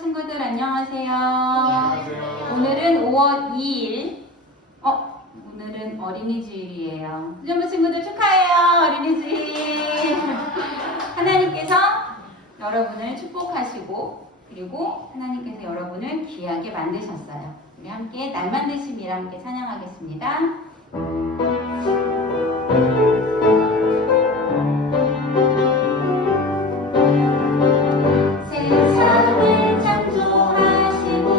친구들 안녕하세요. 안녕하세요. 오늘은 5월 2일. 오늘은 어린이주일이에요. 수전부 친구들 축하해요. 어린이주일. 하나님께서 여러분을 축복하시고 그리고 하나님께서 여러분을 귀하게 만드셨어요. 우리 함께 날 만드심이라 함께 찬양하겠습니다. 세상을 창조하시고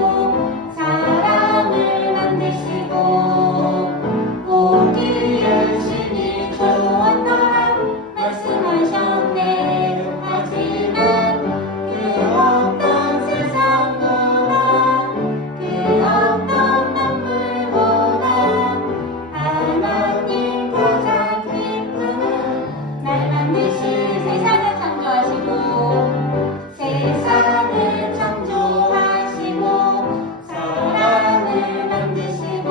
사람을 만드시고 보기 열심히 좋았더라 말씀하셨네. 하지만 그 어떤 세상보다 그 어떤 만물보다 하나님 가장 기쁨은 날 만드신 세상을 창조하시고 세상을 창조하시고 사람을 만드시고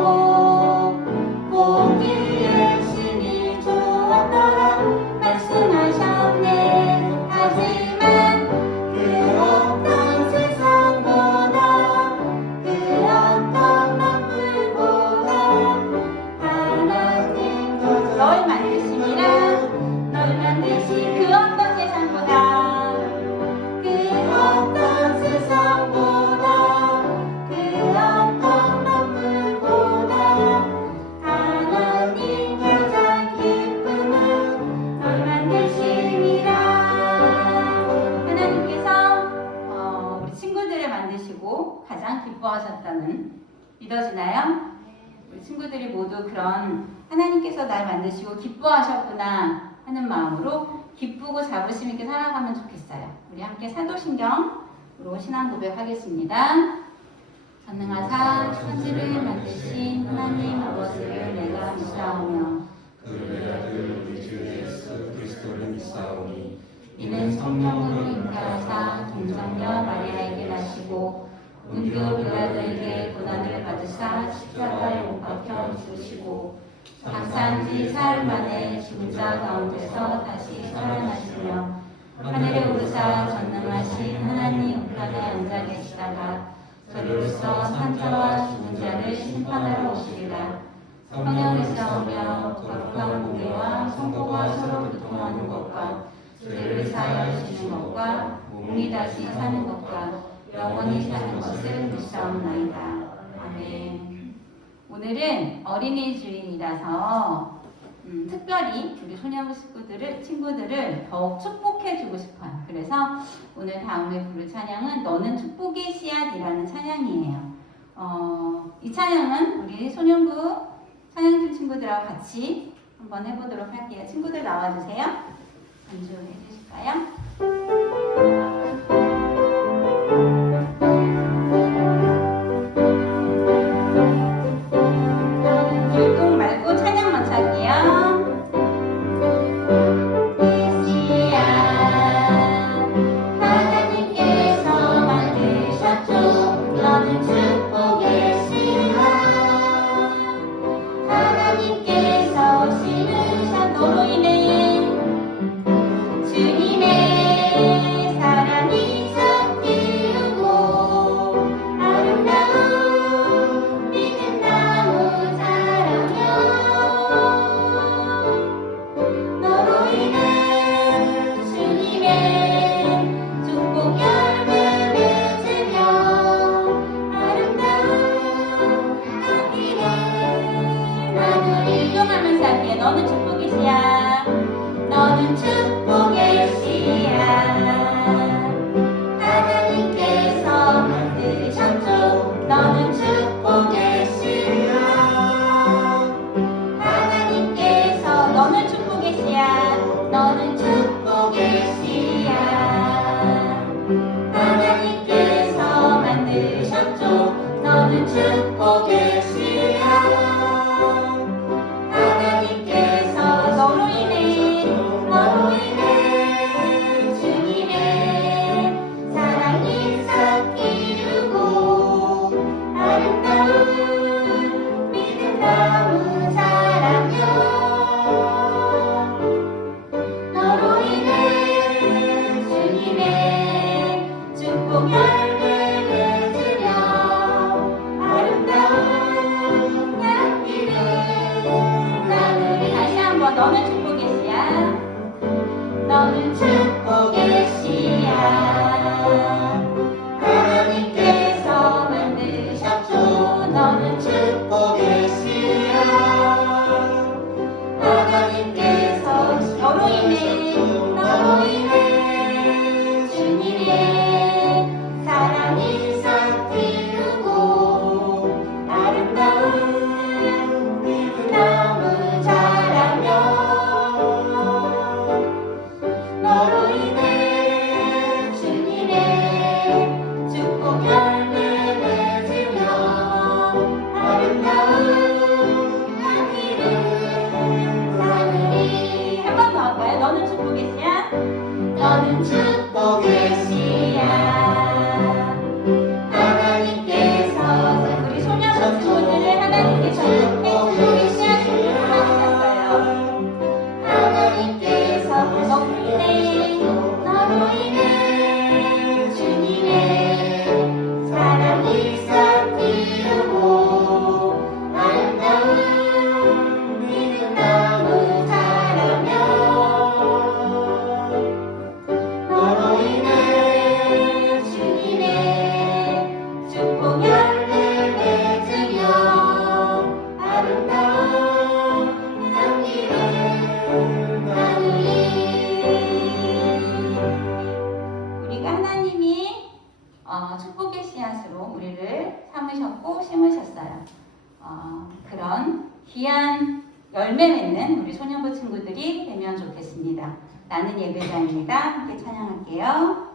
보기 열심히 좋았더라 말씀하셨네. 하지만 그 어떤 세상보다 그 어떤 만물보다 하나님 널 만드심이라 널 만드신 그 어떤 세상보다 그 어떤 세상보다 그 어떤 만물보다 하나님 가장 기쁨은 널 만드심이라. 하나님께서 우리 친구들을 만드시고 가장 기뻐하셨다는 믿어지나요? 우리 친구들이 모두 그런 하나님께서 날 만드시고 기뻐하셨구나 하는 마음으로 기쁘고 자부심 있게 살아가면 좋겠어요. 우리 함께 사도신경으로 신앙 고백하겠습니다. 전능하사 천지를 만드신 하나님 아버지를 내가 믿사오며 그의 아들 우리 주 예수 그리스도를 믿사오니 이는 성령으로 잉태하사 동정녀 마리아에게 나시고 본디오 빌라도에게 고난을 받으사 십자가에 못 박혀 죽으시고 장사한 지 사흘 만에 죽은 자 가운데서 다시 살아나시며 하늘에 오르사 전능하신 하나님 우편에 앉아 계시다가 저리로서 산자와 죽은 자를 심판하러 오시리라. 성령을 믿사오며 거룩한 공예와 성도가 서로 교통하는 것과 죄를 사하여 주시는 것과 몸이 다시 사는 것과 영원히 사는 것을 믿사옵나이다. 아멘. 오늘은 어린이 주일이라서 특별히 우리 소녀부 친구들을 더욱 축복해주고 싶어요. 그래서 오늘 다음에 부를 찬양은 너는 축복의 씨앗이라는 찬양이에요. 이 찬양은 우리 소년부 찬양팀 친구들하고 같이 한번 해보도록 할게요. 친구들 나와주세요. 연주해 주실까요? 율동 말고 찬양 먼저 할게요. 하나님께서 만드셨죠. 너는 축복의 씨앗. 하나님께서 심으신 너로 인해 주님의 사랑이 섞이고 아름다운 믿음 나무 자라며 너로 인해 주님의 축복 열매 맺으며 아름다운 향기를 나누리. 이동하면서 할게. 너는 축복의 씨앗. 너는 축복의 씨앗. 하나님께서 만드셨죠. 너는 축복의 씨앗. 하나님께서 너는 축복의 씨앗. 너는 축복의 씨앗. 하나님께서 만드셨죠. 너는 축복의 씨앗. 하나님께서 너로 인해 주님의 사랑이 섞이고 아름다운 믿음 나무 자라며 너로 인해 주님의 축복 열매 축복의 씨앗으로 우리를 삼으셨고 심으셨어요. 그런 귀한 열매 맺는 우리 소년부 친구들이 되면 좋겠습니다. 나는 예배자입니다. 함께 찬양할게요.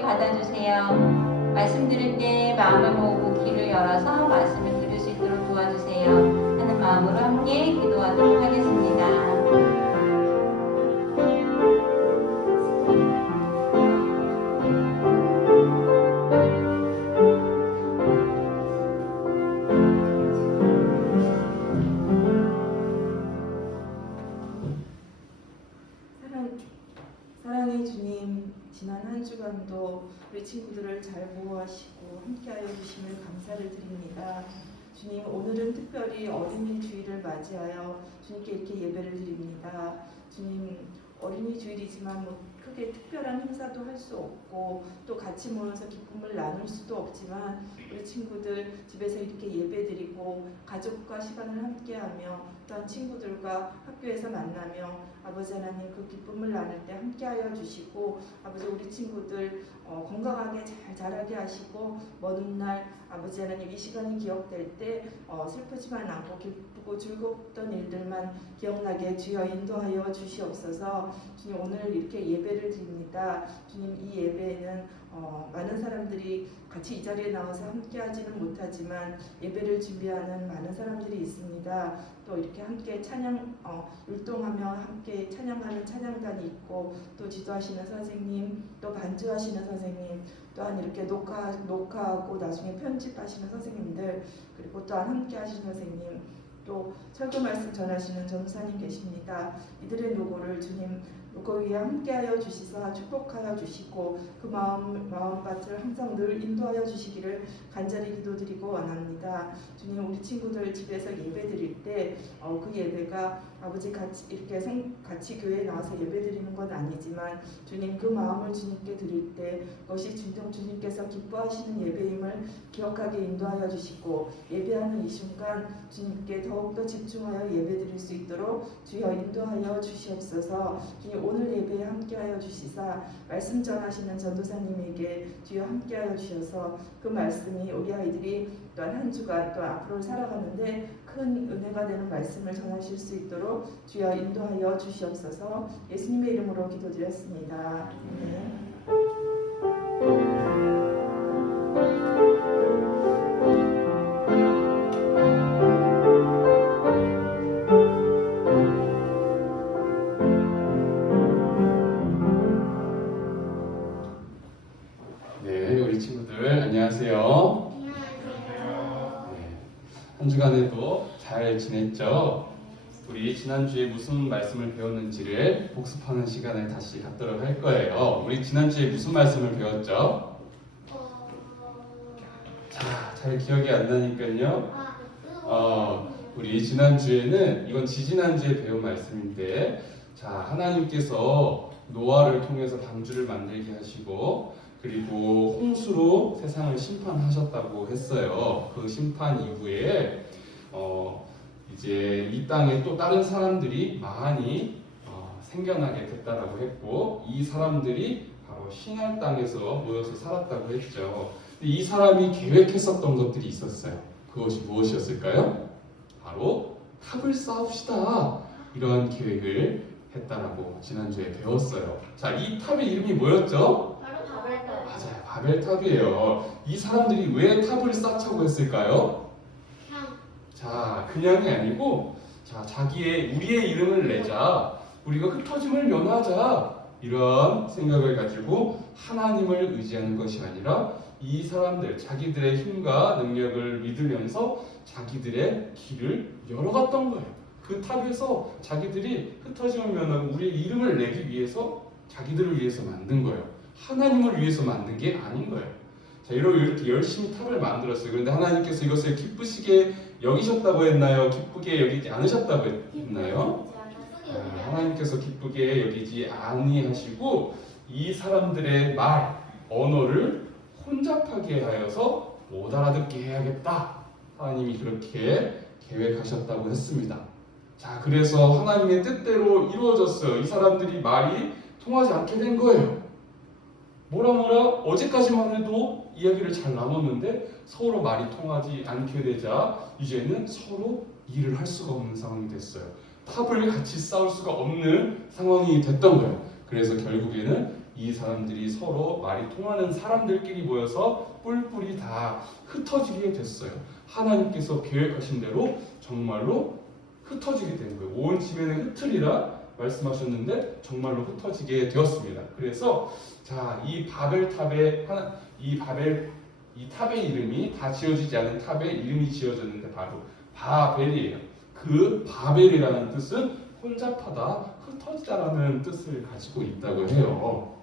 받아주세요. 말씀 들을 때 마음을 모으고 귀를 열어서 말씀을 들을 수 있도록 도와주세요. 하는 마음으로 함께 기도하도록 하겠습니다. 사랑의 주님, 지난 한 주간도 우리 친구들을 잘 보호하시고 함께하여 주심을 감사를 드립니다. 주님, 오늘은 특별히 어린이 주일을 맞이하여 주님께 이렇게 예배를 드립니다. 주님, 어린이 주일이지만 크게 특별한 행사도 할 수 없고 또 같이 모여서 기쁨을 나눌 수도 없지만 우리 친구들 집에서 이렇게 예배드리고 가족과 시간을 함께하며 또한 친구들과 학교에서 만나며 아버지 하나님 그 기쁨을 나눌 때 함께하여 주시고 아버지 우리 친구들 건강하게 잘 자라게 하시고 먼 훗날 아버지 하나님 이 시간이 기억될 때 슬프지만 않고 기쁘고 즐겁던 일들만 기억나게 주여 인도하여 주시옵소서. 주님, 오늘 이렇게 예배를 드립니다. 주님, 이 예배에는 많은 사람들이 같이 이 자리에 나와서 함께하지는 못하지만 예배를 준비하는 많은 사람들이 있습니다. 또 이렇게 함께 찬양 율동하며 함께 찬양하는 찬양단이 있고 또 지도하시는 선생님, 또 반주하시는 선생님, 또한 이렇게 녹화하고 나중에 편집하시는 선생님들, 그리고 또한 함께하시는 선생님, 또 설교 말씀 전하시는 전사님 계십니다. 이들의 노고를 주님 누구 위에 함께하여 주시사 축복하여 주시고 그 마음밭을 항상 늘 인도하여 주시기를 간절히 기도드리고 원합니다. 주님, 우리 친구들 집에서 예배 드릴 때 그 예배가 아버지 같이 교회에 나와서 예배 드리는 건 아니지만 주님 그 마음을 주님께 드릴 때 그것이 주님께서 기뻐하시는 예배임을 기억하게 인도하여 주시고 예배하는 이 순간 주님께 더욱더 집중하여 예배 드릴 수 있도록 주여 인도하여 주시옵소서. 주님, 오늘 예배에 함께하여 주시사 말씀 전하시는 전도사님에게 주여 함께하여 주셔서 그 말씀이 우리 아이들이 또한 한 주간 또 앞으로 살아가는데 큰 은혜가 되는 말씀을 전하실 수 있도록 주여 인도하여 주시옵소서. 예수님의 이름으로 기도드렸습니다. 아멘. 안녕하세요. 한 주간에도 잘 지냈죠? 우리 지난주에 무슨 말씀을 배웠는지를 복습하는 시간을 다시 갖도록 할 거예요. 우리 지난주에 무슨 말씀을 배웠죠? 자, 잘 기억이 안 나니까요. 우리 지난주에는 이건 지지난주에 배운 말씀인데 자, 하나님께서 노아를 통해서 방주를 만들게 하시고 그리고 홍수로 세상을 심판하셨다고 했어요. 그 심판 이후에 이제 이 땅에 또 다른 사람들이 많이 생겨나게 됐다라고 했고 이 사람들이 바로 시날 땅에서 모여서 살았다고 했죠. 근데 이 사람이 계획했었던 것들이 있었어요. 그것이 무엇이었을까요? 바로 탑을 쌓읍시다. 이런 계획을 했다라고 지난주에 배웠어요. 자, 이 탑의 이름이 뭐였죠? 바로 바벨탑. 맞아요. 바벨탑이에요. 이 사람들이 왜 탑을 쌓자고 했을까요? 그냥 자, 그냥이 아니고 우리의 이름을 내자. 우리가 흩어짐을 면하자. 이런 생각을 가지고 하나님을 의지하는 것이 아니라 이 사람들 자기들의 힘과 능력을 믿으면서 자기들의 길을 열어갔던 거예요. 그 탑에서 자기들이 흩어짐을 면하고 우리의 이름을 내기 위해서 자기들을 위해서 만든 거예요. 하나님을 위해서 만든 게 아닌 거예요. 자, 이렇게 열심히 탑을 만들었어요. 그런데 하나님께서 이것을 기쁘시게 여기셨다고 했나요? 기쁘게 여기지 않으셨다고 했나요? 하나님께서 기쁘게 여기지 아니하시고 이 사람들의 언어를 혼잡하게 하여서 못 알아듣게 해야겠다. 하나님이 그렇게 계획하셨다고 했습니다. 자, 그래서 하나님의 뜻대로 이루어졌어요. 이 사람들이 말이 통하지 않게 된 거예요. 뭐라 어제까지만 해도 이야기를 잘 나눴는데 서로 말이 통하지 않게 되자 이제는 서로 일을 할 수가 없는 상황이 됐어요. 탑을 같이 쌓을 수가 없는 상황이 됐던 거예요. 그래서 결국에는 이 사람들이 서로 말이 통하는 사람들끼리 모여서 뿔뿔이 다 흩어지게 됐어요. 하나님께서 계획하신 대로 정말로 흩어지게 된 거예요. 온 집에는 흩으리라 말씀하셨는데 정말로 흩어지게 되었습니다. 그래서 이 탑의 이름이 다 지어지지 않은 탑의 이름이 지어졌는데 바로 바벨이에요. 그 바벨이라는 뜻은 혼잡하다, 흩어지다라는 뜻을 가지고 있다고 해요.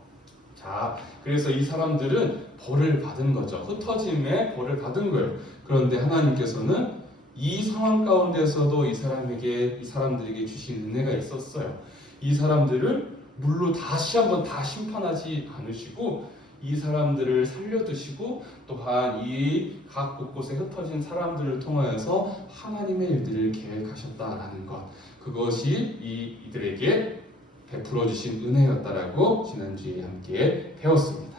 자, 그래서 이 사람들은 벌을 받은 거죠. 흩어짐에 벌을 받은 거예요. 그런데 하나님께서는 이 상황 가운데서도 이 사람들에게 주신 은혜가 있었어요. 이 사람들을 물로 다시 한번 다 심판하지 않으시고 이 사람들을 살려두시고 또한 이 각 곳곳에 흩어진 사람들을 통하여서 하나님의 일들을 계획하셨다라는 것, 그것이 이들에게 베풀어 주신 은혜였다라고 지난주에 함께 배웠습니다.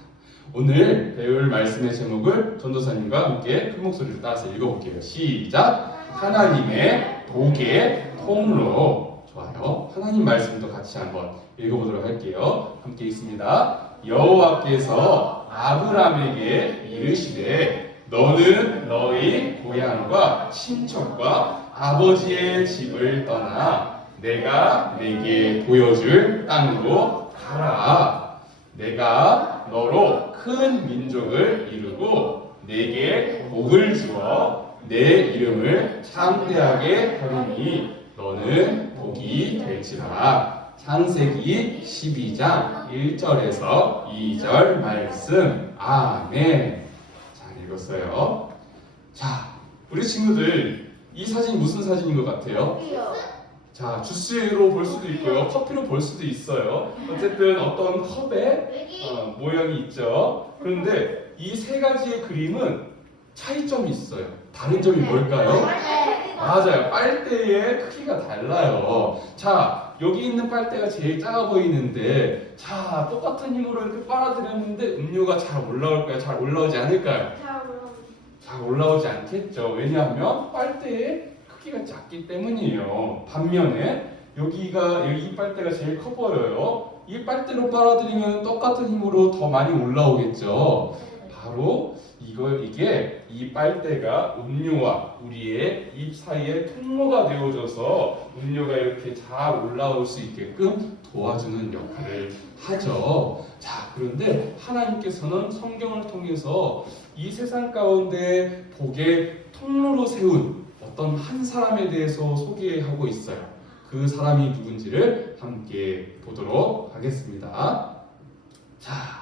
오늘 배울 말씀의 제목을 전도사님과 함께 큰 목소리로 따라서 읽어볼게요. 시작! 하나님의 복의 통로. 좋아요. 하나님 말씀도 같이 한번 읽어보도록 할게요. 함께 읽습니다. 여호와께서 아브라함에게 이르시되 너는 너희 고향과 친척과 아버지의 집을 떠나 내가 내게 보여줄 땅으로 가라. 내가 너로 큰 민족을 이루고 내게 복을 주어 내 이름을 창대하게 하리니 너는 복이 될지라. 창세기 12장 1절에서 2절 말씀. 아멘. 잘 읽었어요. 자, 우리 친구들 이 사진이 무슨 사진인 것 같아요? 자, 주스로 볼 수도 있고요, 커피로 볼 수도 있어요. 어쨌든 어떤 컵에 모양이 있죠. 그런데 이 세 가지의 그림은 차이점이 있어요. 다른 점이 뭘까요? 맞아요. 빨대의 크기가 달라요. 자, 여기 있는 빨대가 제일 작아 보이는데, 자, 똑같은 힘으로 이렇게 빨아들였는데 음료가 잘 올라올까요? 잘 올라오지 않을까요? 잘 올라오지 않겠죠. 왜냐하면 빨대의 크기가 작기 때문이에요. 반면에 이 빨대가 제일 커 보여요. 이 빨대로 빨아들이면 똑같은 힘으로 더 많이 올라오겠죠. 바로 이 빨대가 음료와 우리의 입 사이에 통로가 되어줘서 음료가 이렇게 잘 올라올 수 있게끔 도와주는 역할을 하죠. 자, 그런데 하나님께서는 성경을 통해서 이 세상 가운데 복의 통로로 세운 어떤 한 사람에 대해서 소개하고 있어요. 그 사람이 누군지를 함께 보도록 하겠습니다. 자,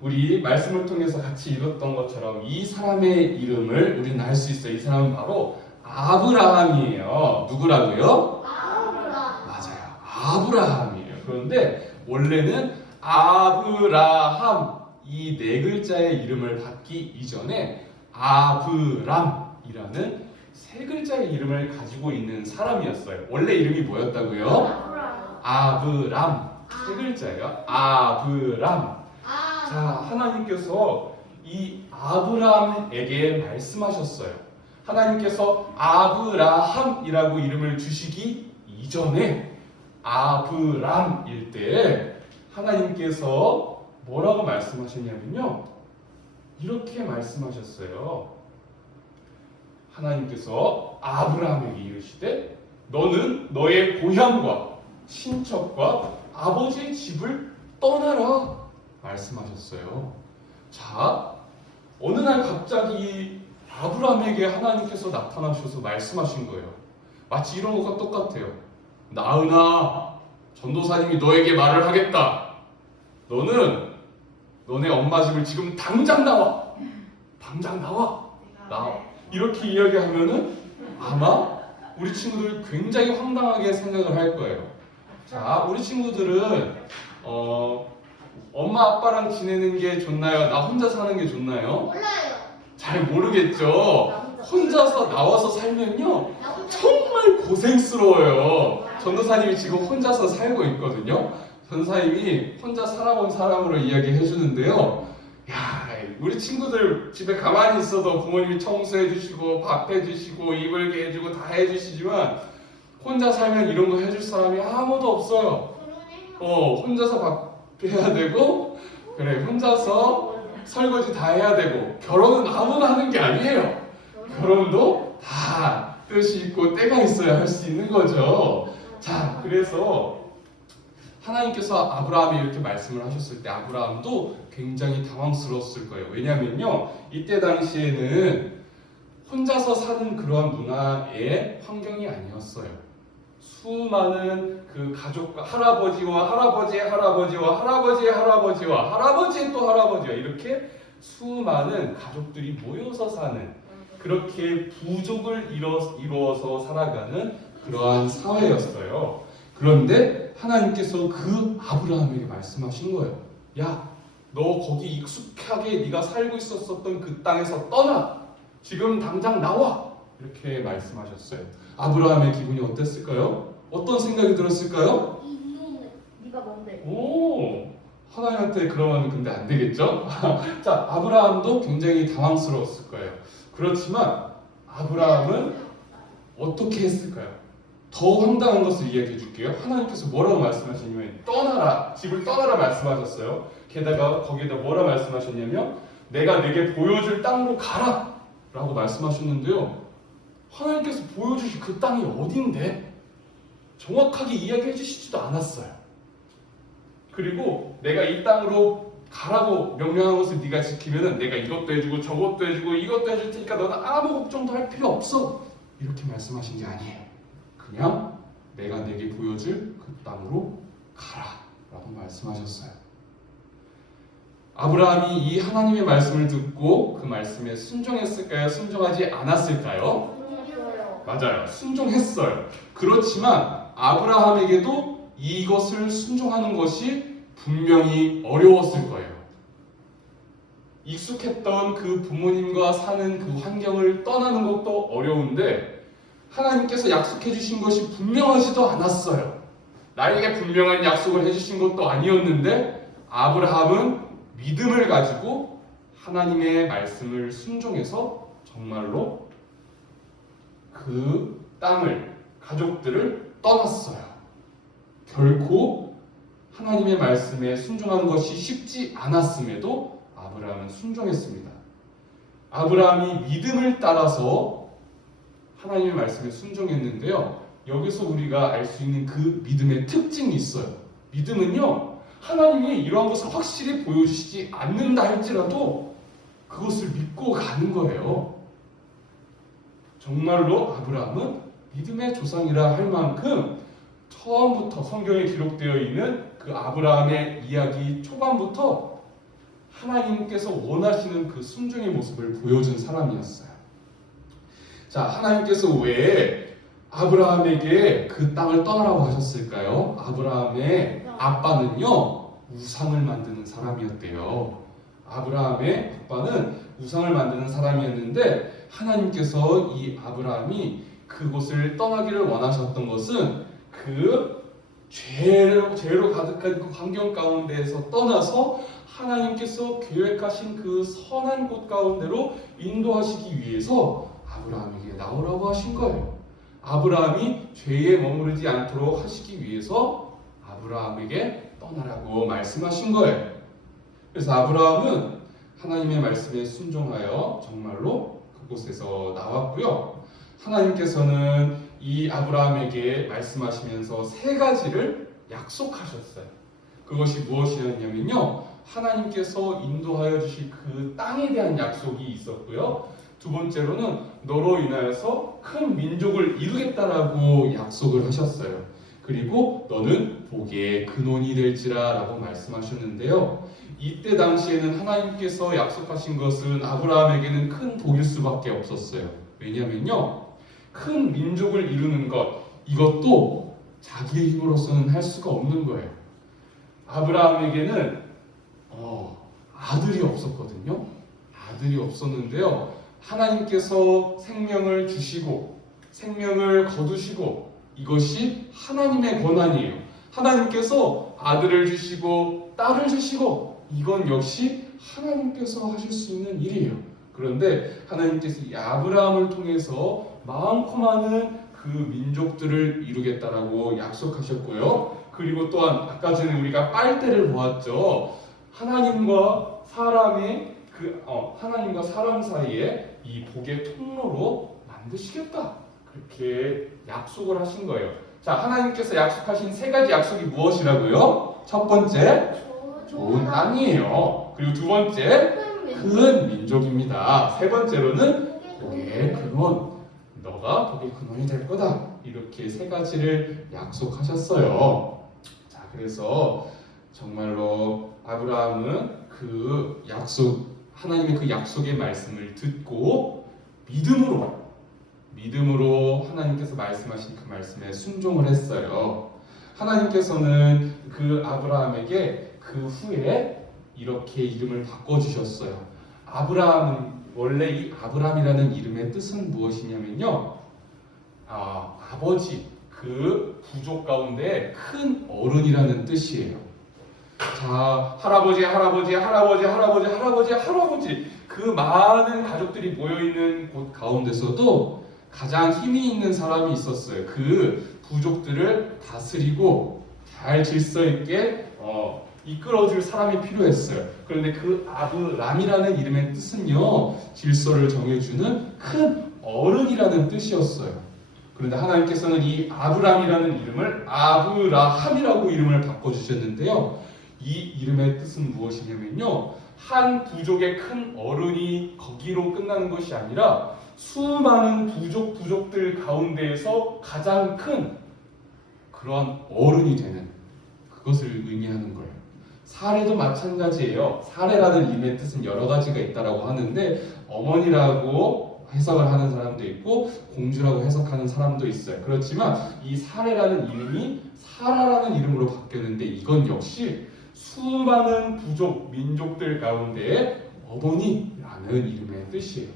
우리 말씀을 통해서 같이 읽었던 것처럼 이 사람의 이름을 우리는 알 수 있어요. 이 사람은 바로 아브라함이에요. 누구라고요? 맞아요. 아브라함이에요. 그런데 원래는 아브라함 이 네 글자의 이름을 받기 이전에 아브람이라는 세 글자의 이름을 가지고 있는 사람이었어요. 원래 이름이 뭐였다고요? 아브람 세 글자예요. 아브람. 자, 하나님께서 이 아브람에게 말씀하셨어요. 하나님께서 아브라함이라고 이름을 주시기 이전에 아브람일 때 하나님께서 뭐라고 말씀하셨냐면요. 이렇게 말씀하셨어요. 하나님께서 아브라함에게 이르시되 너는 너의 고향과 친척과 아버지의 집을 떠나라 말씀하셨어요. 자, 어느 날 갑자기 아브라함에게 하나님께서 나타나셔서 말씀하신 거예요. 마치 이런 것과 똑같아요. 나으나 전도사님이 너에게 말을 하겠다. 너는 너네 엄마 집을 지금 당장 나와. 당장 나와. 이렇게 이야기하면은 아마 우리 친구들 굉장히 황당하게 생각을 할 거예요. 자, 우리 친구들은 엄마 아빠랑 지내는 게 좋나요? 나 혼자 사는 게 좋나요? 몰라요. 잘 모르겠죠. 혼자서 나와서 살면요 정말 고생스러워요. 전도사님이 지금 혼자서 살고 있거든요. 전도사님이 혼자 살아본 사람으로 이야기해 주는데요. 야, 우리 친구들 집에 가만히 있어도 부모님이 청소해 주시고 밥 해 주시고 이불 개 해주고 다 해 주시지만 혼자 살면 이런 거 해줄 사람이 아무도 없어요. 혼자서 밥 해야 되고, 그래, 혼자서 설거지 다 해야 되고, 결혼은 아무나 하는 게 아니에요. 결혼도 다 뜻이 있고 때가 있어야 할 수 있는 거죠. 자, 그래서 하나님께서 아브라함이 이렇게 말씀을 하셨을 때 아브라함도 굉장히 당황스러웠을 거예요. 왜냐면요, 이때 당시에는 혼자서 사는 그러한 문화의 환경이 아니었어요. 수많은 그 가족과 할아버지와 할아버지의 할아버지와 할아버지의 할아버지와 할아버지의 또 할아버지와 이렇게 수많은 가족들이 모여서 사는, 그렇게 부족을 이루어서 살아가는 그러한 사회였어요. 그런데 하나님께서 그 아브라함에게 말씀하신 거예요. 야, 너 거기 익숙하게 네가 살고 있었던 그 땅에서 떠나. 지금 당장 나와. 이렇게 말씀하셨어요. 아브라함의 기분이 어땠을까요? 어떤 생각이 들었을까요? 네가 뭔데? 오, 하나님한테 그러면 근데 안 되겠죠? 자, 아브라함도 굉장히 당황스러웠을 거예요. 그렇지만 아브라함은 어떻게 했을까요? 더 황당한 것을 이야기해 줄게요. 하나님께서 뭐라고 말씀하시냐면 떠나라, 집을 떠나라 말씀하셨어요. 게다가 거기에다 뭐라 말씀하셨냐면 내가 내게 보여줄 땅으로 가라 라고 말씀하셨는데요. 하나님께서 보여주신 그 땅이 어딘데? 정확하게 이야기해 주시지도 않았어요. 그리고 내가 이 땅으로 가라고 명령한 것을 네가 지키면은 내가 이것도 해주고 저것도 해주고 이것도 해줄 테니까 너는 아무 걱정도 할 필요 없어. 이렇게 말씀하신 게 아니에요. 그냥 내가 내게 보여줄 그 땅으로 가라 라고 말씀하셨어요. 아브라함이 이 하나님의 말씀을 듣고 그 말씀에 순종했을까요? 순종하지 않았을까요? 맞아요. 순종했어요. 그렇지만 아브라함에게도 이것을 순종하는 것이 분명히 어려웠을 거예요. 익숙했던 그 부모님과 사는 그 환경을 떠나는 것도 어려운데 하나님께서 약속해 주신 것이 분명하지도 않았어요. 나에게 분명한 약속을 해주신 것도 아니었는데 아브라함은 믿음을 가지고 하나님의 말씀을 순종해서 정말로 그 땅을, 가족들을 떠났어요. 결코 하나님의 말씀에 순종하는 것이 쉽지 않았음에도 아브라함은 순종했습니다. 아브라함이 믿음을 따라서 하나님의 말씀에 순종했는데요. 여기서 우리가 알 수 있는 그 믿음의 특징이 있어요. 믿음은요, 하나님이 이러한 것을 확실히 보여주시지 않는다 할지라도 그것을 믿고 가는 거예요. 정말로 아브라함은 믿음의 조상이라 할 만큼 처음부터 성경에 기록되어 있는 그 아브라함의 이야기 초반부터 하나님께서 원하시는 그 순종의 모습을 보여준 사람이었어요. 자, 하나님께서 왜 아브라함에게 그 땅을 떠나라고 하셨을까요? 아브라함의 아빠는요, 우상을 만드는 사람이었대요. 아브라함의 아빠는 우상을 만드는 사람이었는데 하나님께서 이 아브라함이 그곳을 떠나기를 원하셨던 것은 그 죄로 가득한 그 환경 가운데에서 떠나서 하나님께서 계획하신 그 선한 곳 가운데로 인도하시기 위해서 아브라함에게 나오라고 하신 거예요. 아브라함이 죄에 머무르지 않도록 하시기 위해서 아브라함에게 떠나라고 말씀하신 거예요. 그래서 아브라함은 하나님의 말씀에 순종하여 정말로 그곳에서 나왔고요. 하나님께서는 이 아브라함에게 말씀하시면서 세 가지를 약속하셨어요. 그것이 무엇이었냐면요, 하나님께서 인도하여 주실 그 땅에 대한 약속이 있었고요. 두 번째로는 너로 인하여서 큰 민족을 이루겠다라고 약속을 하셨어요. 그리고 너는 복의 근원이 될지라 라고 말씀하셨는데요. 이때 당시에는 하나님께서 약속하신 것은 아브라함에게는 큰 복일 수밖에 없었어요. 왜냐면요, 큰 민족을 이루는 것, 이것도 자기의 힘으로서는 할 수가 없는 거예요. 아브라함에게는 아들이 없었거든요. 아들이 없었는데요, 하나님께서 생명을 주시고 생명을 거두시고, 이것이 하나님의 권한이에요. 하나님께서 아들을 주시고 딸을 주시고, 이건 역시 하나님께서 하실 수 있는 일이에요. 그런데 하나님께서 이 아브라함을 통해서 많고 많은 그 민족들을 이루겠다라고 약속하셨고요. 그리고 또한 아까 전에 우리가 빨대를 보았죠. 하나님과 사람 사이에 이 복의 통로로 만드시겠다, 그렇게 약속을 하신 거예요. 자, 하나님께서 약속하신 세 가지 약속이 무엇이라고요? 첫 번째, 좋은 땅이에요. 그리고 두 번째, 큰 민족입니다. 세 번째로는 복의 근원, 너가 복의 근원이 될 거다. 이렇게 세 가지를 약속하셨어요. 자, 그래서 정말로 아브라함은 그 약속, 하나님의 그 약속의 말씀을 듣고 믿음으로 하나님께서 말씀하신 그 말씀에 순종을 했어요. 하나님께서는 그 아브라함에게 그 후에 이렇게 이름을 바꿔주셨어요. 아브라함은 원래 이 아브라함이라는 이름의 뜻은 무엇이냐면요, 아버지, 그 부족 가운데 큰 어른이라는 뜻이에요. 자, 할아버지 그 많은 가족들이 모여있는 곳 가운데서도 가장 힘이 있는 사람이 있었어요. 그 부족들을 다스리고 잘 질서 있게 이끌어줄 사람이 필요했어요. 그런데 그 아브람이라는 이름의 뜻은요, 질서를 정해주는 큰 어른이라는 뜻이었어요. 그런데 하나님께서는 이 아브람이라는 이름을 아브라함이라고 이름을 바꿔주셨는데요, 이 이름의 뜻은 무엇이냐면요, 한 부족의 큰 어른이 거기로 끝나는 것이 아니라 수많은 부족들 가운데에서 가장 큰 그러한 어른이 되는, 그것을 의미하는 거예요. 사례도 마찬가지예요. 사례라는 이름의 뜻은 여러 가지가 있다라고 하는데, 어머니라고 해석을 하는 사람도 있고 공주라고 해석하는 사람도 있어요. 그렇지만 이 사례라는 이름이 사라라는 이름으로 바뀌었는데, 이건 역시 수많은 부족, 민족들 가운데 어머니라는 이름의 뜻이에요.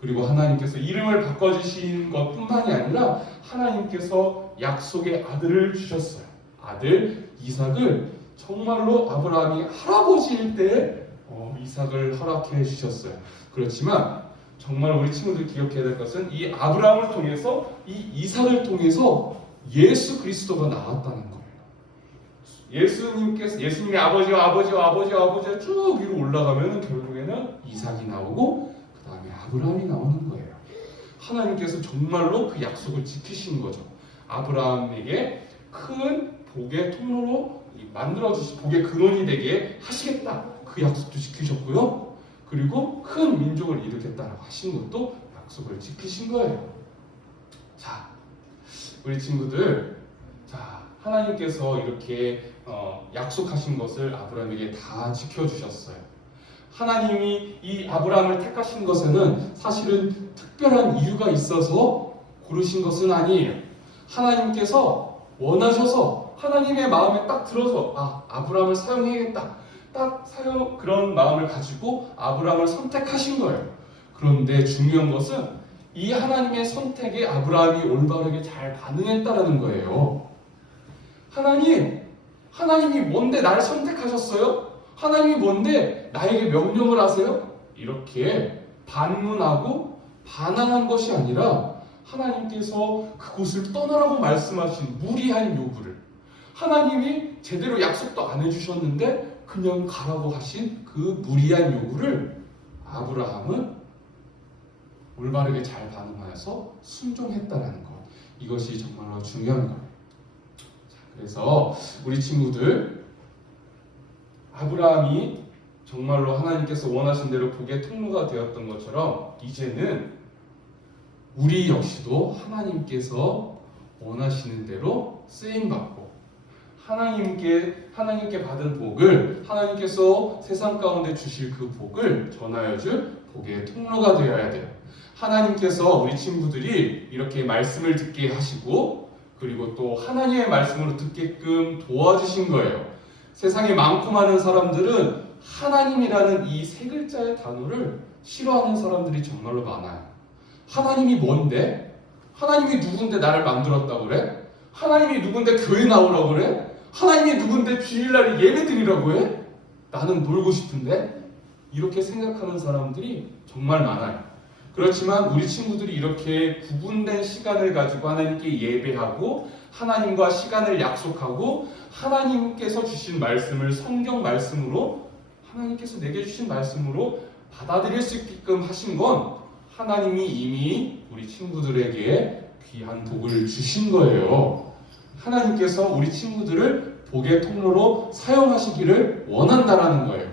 그리고 하나님께서 이름을 바꿔주신 것뿐만이 아니라 하나님께서 약속의 아들을 주셨어요. 아들 이삭을 정말로 아브라함이 할아버지일 때 이삭을 허락해 주셨어요. 그렇지만 정말 우리 친구들 기억해야 될 것은 이 아브라함을 통해서, 이 이삭을 통해서 예수 그리스도가 나왔다는 거예요. 예수님의 아버지와 쭉 위로 올라가면 결국에는 이삭이 나오고 그 다음에 아브라함이 나오는 거예요. 하나님께서 정말로 그 약속을 지키신 거죠. 아브라함에게 큰 복의 통로로 만들어주신, 복의 근원이 되게 하시겠다, 그 약속도 지키셨고요. 그리고 큰 민족을 일으켰다라고 하신 것도 약속을 지키신 거예요. 자, 우리 친구들, 자, 하나님께서 이렇게 약속하신 것을 아브라함에게 다 지켜주셨어요. 하나님이 이 아브라함을 택하신 것에는 사실은 특별한 이유가 있어서 고르신 것은 아니에요. 하나님께서 원하셔서 하나님의 마음에 딱 들어서 아브라함을 사용해야겠다, 그런 마음을 가지고 아브라함을 선택하신 거예요. 그런데 중요한 것은 이 하나님의 선택에 아브라함이 올바르게 잘 반응했다라는 거예요. 하나님이 뭔데 나를 선택하셨어요? 하나님이 뭔데 나에게 명령을 하세요? 이렇게 반문하고 반항한 것이 아니라 하나님께서 그곳을 떠나라고 말씀하신 무리한 요구를, 하나님이 제대로 약속도 안 해주셨는데 그냥 가라고 하신 그 무리한 요구를 아브라함은 올바르게 잘 반응하여서 순종했다라는 것, 이것이 정말로 중요한 거예요. 자, 그래서 우리 친구들, 아브라함이 정말로 하나님께서 원하신 대로 복의 통로가 되었던 것처럼 이제는 우리 역시도 하나님께서 원하시는 대로 쓰임받고 하나님께 받은 복을, 하나님께서 세상 가운데 주실 그 복을 전하여 줄 복의 통로가 되어야 돼요. 하나님께서 우리 친구들이 이렇게 말씀을 듣게 하시고 그리고 또 하나님의 말씀으로 듣게끔 도와주신 거예요. 세상에 많고 많은 사람들은 하나님이라는 이 세 글자의 단어를 싫어하는 사람들이 정말로 많아요. 하나님이 뭔데? 하나님이 누군데 나를 만들었다고 그래? 하나님이 누군데 교회 나오라고 그래? 하나님이 누군데 주일날 예배 드리라고 해? 나는 놀고 싶은데? 이렇게 생각하는 사람들이 정말 많아요. 그렇지만 우리 친구들이 이렇게 구분된 시간을 가지고 하나님께 예배하고 하나님과 시간을 약속하고 하나님께서 주신 말씀을 성경 말씀으로, 하나님께서 내게 주신 말씀으로 받아들일 수 있게끔 하신 건 하나님이 이미 우리 친구들에게 귀한 복을 주신 거예요. 하나님께서 우리 친구들을 복의 통로로 사용하시기를 원한다라는 거예요.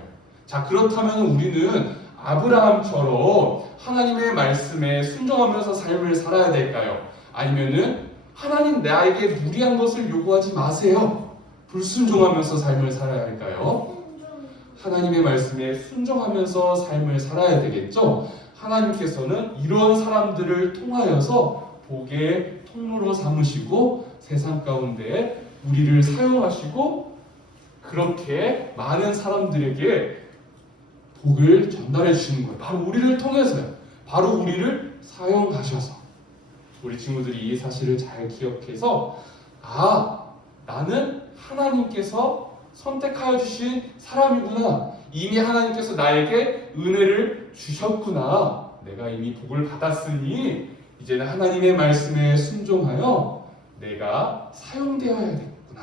자, 그렇다면 우리는 아브라함처럼 하나님의 말씀에 순종하면서 삶을 살아야 될까요? 아니면은 하나님 나에게 무리한 것을 요구하지 마세요, 불순종하면서 삶을 살아야 할까요? 하나님의 말씀에 순종하면서 삶을 살아야 되겠죠? 하나님께서는 이런 사람들을 통하여서 복의 통로로 삼으시고 세상 가운데 우리를 사용하시고 그렇게 많은 사람들에게 복을 전달해 주시는 거예요. 바로 우리를 통해서요. 바로 우리를 사용하셔서. 우리 친구들이 이 사실을 잘 기억해서, 나는 하나님께서 선택하여 주신 사람이구나. 이미 하나님께서 나에게 은혜를 주셨구나. 내가 이미 복을 받았으니 이제는 하나님의 말씀에 순종하여 내가 사용되어야 되겠구나.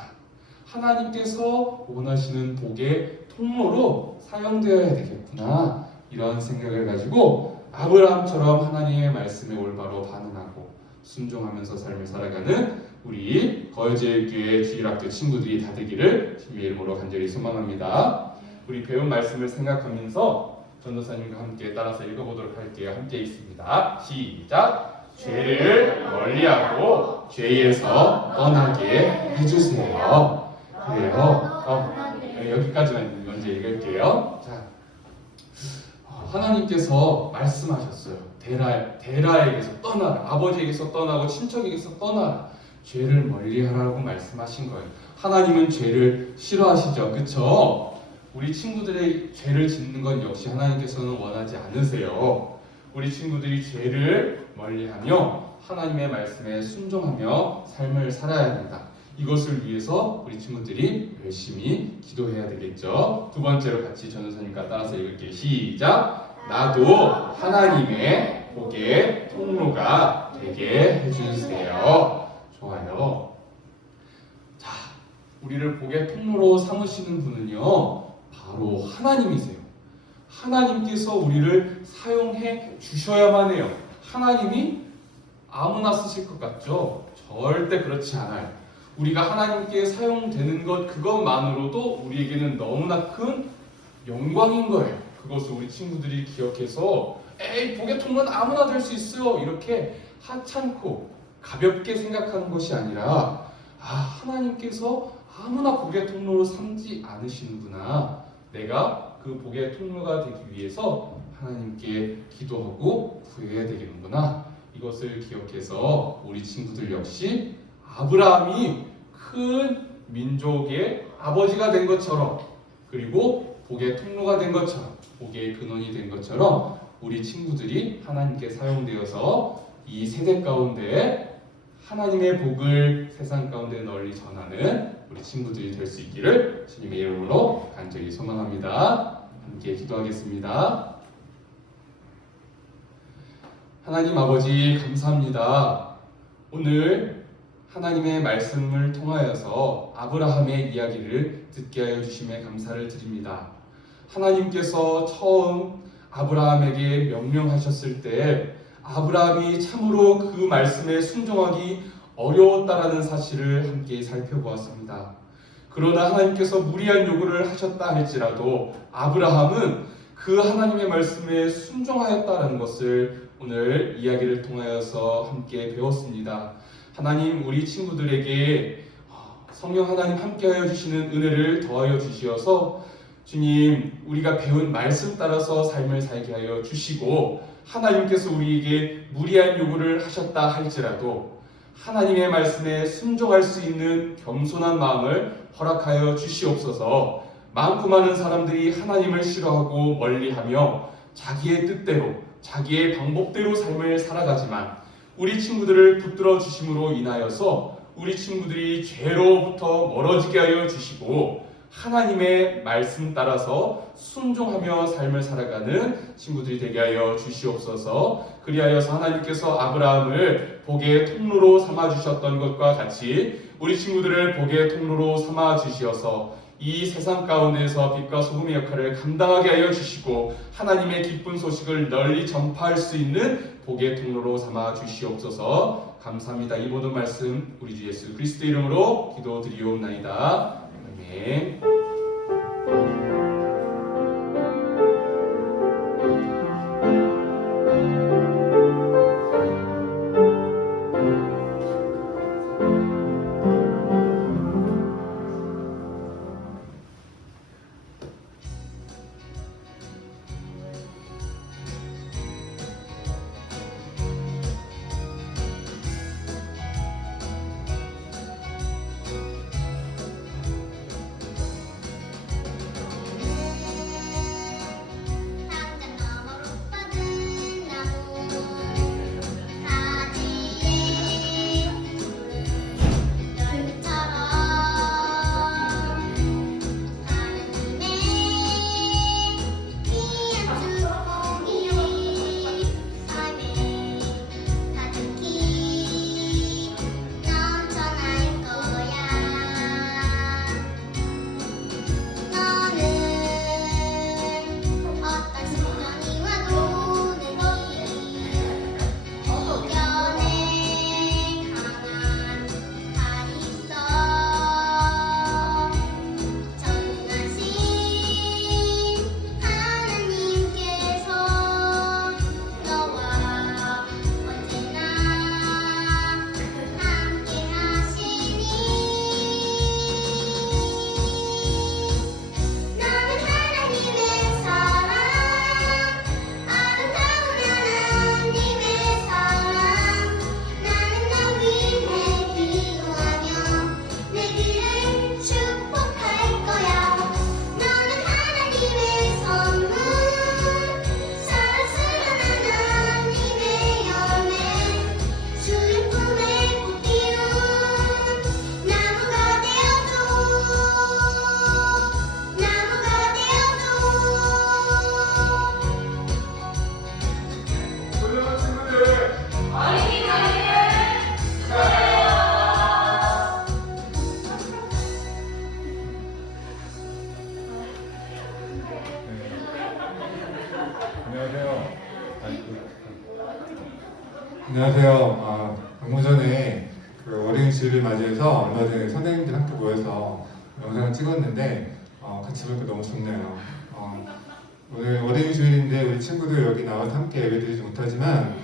하나님께서 원하시는 복의 통로로 사용되어야 되겠구나. 이런 생각을 가지고 아브라함처럼 하나님의 말씀에 올바로 반응하고 순종하면서 삶을 살아가는 우리 거제교회 주일학교 친구들이 다 되기를 주님의 이름으로 간절히 소망합니다. 우리 배운 말씀을 생각하면서 전도사님과 함께 따라서 읽어보도록 할게요. 함께 읽습니다. 시작. 죄를 멀리하고 죄에서 떠나게 해주세요. 그래요. 여기까지만 먼저 읽을게요. 자, 하나님께서 말씀하셨어요. 데라에게서 떠나라. 아버지에게서 떠나고 친척에게서 떠나라. 죄를 멀리하라고 말씀하신 거예요. 하나님은 죄를 싫어하시죠, 그렇죠? 우리 친구들의 죄를 짓는 건 역시 하나님께서는 원하지 않으세요. 우리 친구들이 죄를 멀리하며 하나님의 말씀에 순종하며 삶을 살아야 된다. 이것을 위해서 우리 친구들이 열심히 기도해야 되겠죠. 두 번째로 같이 전도사님과 따라서 읽을게요. 시작. 나도 하나님의 복의 통로가 되게 해주세요. 좋아요. 자, 우리를 복의 통로로 삼으시는 분은요, 바로 하나님이세요. 하나님께서 우리를 사용해 주셔야만 해요. 하나님이 아무나 쓰실 것 같죠? 절대 그렇지 않아요. 우리가 하나님께 사용되는 것 그것만으로도 우리에게는 너무나 큰 영광인 거예요. 그것을 우리 친구들이 기억해서 에이, 복의 통로는 아무나 될 수 있어요, 이렇게 하찮고 가볍게 생각하는 것이 아니라, 하나님께서 아무나 복의 통로로 삼지 않으시는구나. 내가 그 복의 통로가 되기 위해서 하나님께 기도하고 구해야 되겠는구나. 이것을 기억해서 우리 친구들 역시 아브라함이 큰 민족의 아버지가 된 것처럼, 그리고 복의 통로가 된 것처럼, 복의 근원이 된 것처럼 우리 친구들이 하나님께 사용되어서 이 세대 가운데 하나님의 복을 세상 가운데 널리 전하는 우리 친구들이 될 수 있기를 주님의 이름으로 간절히 소망합니다. 함께 기도하겠습니다. 하나님 아버지 감사합니다. 오늘 하나님의 말씀을 통하여서 아브라함의 이야기를 듣게 하여 주심에 감사를 드립니다. 하나님께서 처음 아브라함에게 명령하셨을 때 아브라함이 참으로 그 말씀에 순종하기 어려웠다라는 사실을 함께 살펴보았습니다. 그러나 하나님께서 무리한 요구를 하셨다 할지라도 아브라함은 그 하나님의 말씀에 순종하였다라는 것을 오늘 이야기를 통하여서 함께 배웠습니다. 하나님, 우리 친구들에게 성령 하나님 함께하여 주시는 은혜를 더하여 주시어서 주님, 우리가 배운 말씀 따라서 삶을 살게 하여 주시고 하나님께서 우리에게 무리한 요구를 하셨다 할지라도 하나님의 말씀에 순종할 수 있는 겸손한 마음을 허락하여 주시옵소서. 많고 많은 사람들이 하나님을 싫어하고 멀리하며 자기의 뜻대로 자기의 방법대로 삶을 살아가지만 우리 친구들을 붙들어 주심으로 인하여서 우리 친구들이 죄로부터 멀어지게 하여 주시고 하나님의 말씀 따라서 순종하며 삶을 살아가는 친구들이 되게 하여 주시옵소서. 그리하여서 하나님께서 아브라함을 복의 통로로 삼아 주셨던 것과 같이 우리 친구들을 복의 통로로 삼아 주시어서 이 세상 가운데서 빛과 소금의 역할을 감당하게 하여 주시고 하나님의 기쁜 소식을 널리 전파할 수 있는 복의 통로로 삼아 주시옵소서. 감사합니다. 이 모든 말씀 우리 주 예수 그리스도 이름으로 기도드리옵나이다. 아멘. 안녕하세요. 방금 전에 그 어린이 주일을 맞이해서 얼마 전에 선생님들 함께 모여서 영상을 찍었는데 같이 보니까 너무 좋네요. 오늘 어린이 주일인데 우리 친구들 여기 나와서 함께 예배드리지 못하지만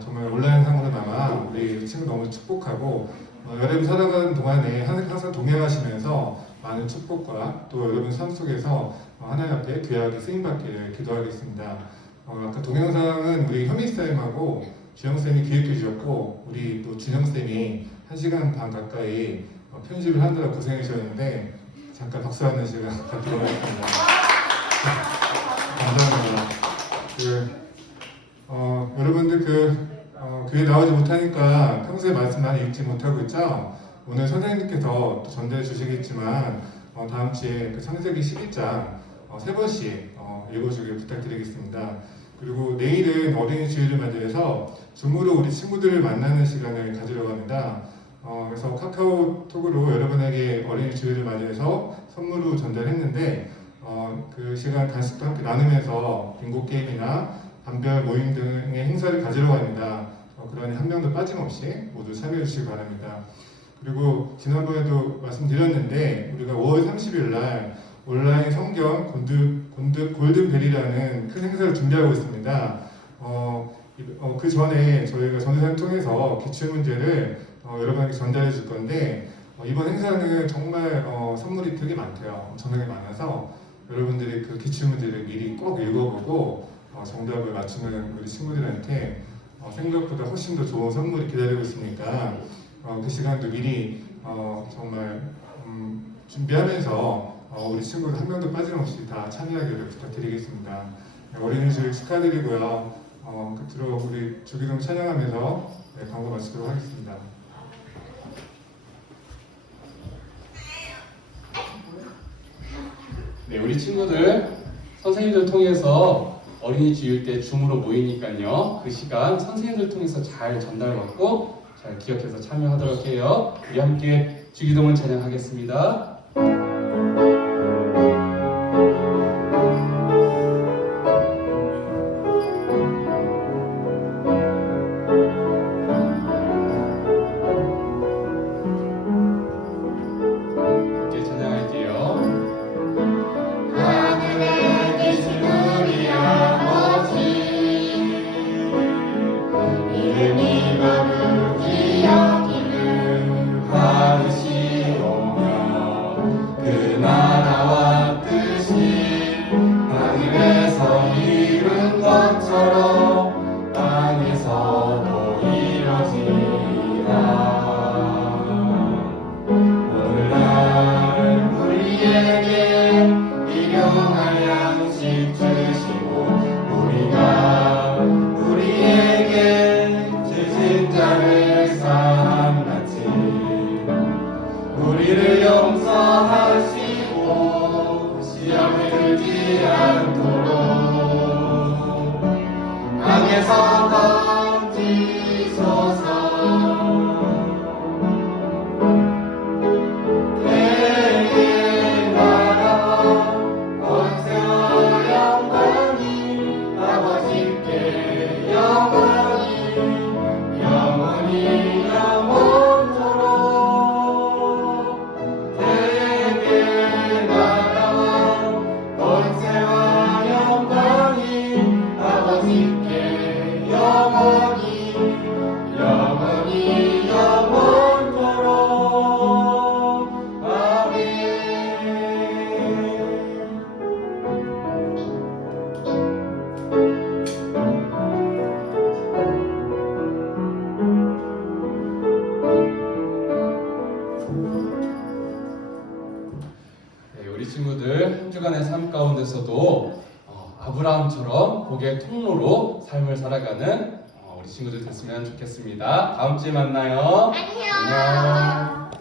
정말 온라인상으로나마 우리 친구 너무 축복하고 여러분 살아가는 동안에 항상 동행하시면서 많은 축복과 또 여러분 삶 속에서 하나님 앞에 귀하게 쓰임받기를 기도하겠습니다. 아까 동영상은 우리 현미쌤하고 주영쌤이 기획해 주셨고 우리 또 준영쌤이 1시간 반 가까이 편집을 하느라 고생해 주셨는데 잠깐 박수하는 시간 갖도록 하겠습니다. 감사합니다. 여러분들 교회 나오지 못하니까 평소에 말씀 많이 읽지 못하고 있죠. 오늘 선생님께서 또 전달해 주시겠지만 다음 주에 그 창세기 11장 3번씩 읽어주길 부탁드리겠습니다. 그리고 내일은 어린이 주일을 맞이해서 줌으로 우리 친구들을 만나는 시간을 가지려고 합니다. 그래서 카카오톡으로 여러분에게 어린이 주일을 맞이해서 선물로 전달했는데 그 시간 간식도 함께 나누면서 빙고 게임이나 반별 모임 등의 행사를 가지려고 합니다. 그러니 한 명도 빠짐없이 모두 참여해 주시기 바랍니다. 그리고 지난번에도 말씀드렸는데 우리가 5월 30일 날 온라인 성경 골든벨이라는 큰 행사를 준비하고 있습니다. 그 전에 저희가 전도사를 통해서 기출문제를 여러분에게 전달해 줄 건데 이번 행사는 정말 선물이 되게 많대요. 엄청나게 많아서 여러분들이 그 기출문제를 미리 꼭 읽어보고 정답을 맞추는 우리 친구들한테 생각보다 훨씬 더 좋은 선물이 기다리고 있으니까 그 시간도 미리 정말 준비하면서 우리 친구들 한 명도 빠짐없이 다 참여하기를 부탁드리겠습니다. 어린이주일 축하드리고요. 끝으로 우리 주기도 찬양하면서 광고 마치도록 하겠습니다. 네, 우리 친구들 선생님들 통해서 어린이 주일 때 줌으로 모이니까요. 그 시간 선생님들 통해서 잘 전달받고 잘 기억해서 참여하도록 해요. 우리 함께 주기도문 찬양하겠습니다. 함께 찬양할게요. 하늘에 계신 우리 아버지 이름이 거룩히 여기는 받으시오며 그 나라와 뜻이 하늘에서 이룬 것처럼 땅에서도 이루어지리라. 오늘날 우리에게 일용할 양식 주시고 우리가 우리에게 죄진 자를 사함같이 우리를 용서하시고 시험에 들지 않도록 악에서 건지소서. 내게 나라와 권세와 영광이 아버지께 영원히 영원히 영원토록. 내게 나라와 권세와 영광이 아버지께 영원히 영원히 영원토록. 아멘. 네, 우리 친구들 한 주간의 삶 가운데서도 아브라함처럼 복의 통로로 삶을 살아가는 우리 친구들 됐으면 좋겠습니다. 다음 주에 만나요. 안녕.